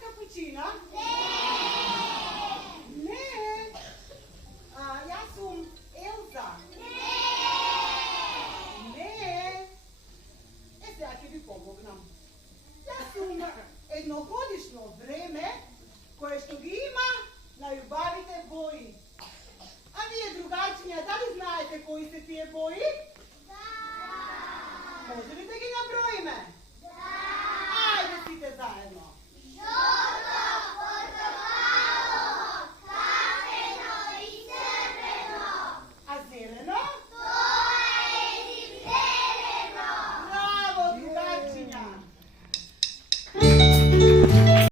Капучина? Не. Јас сум Елза. Не. Сега ќе ви помогнам. Јас сум едно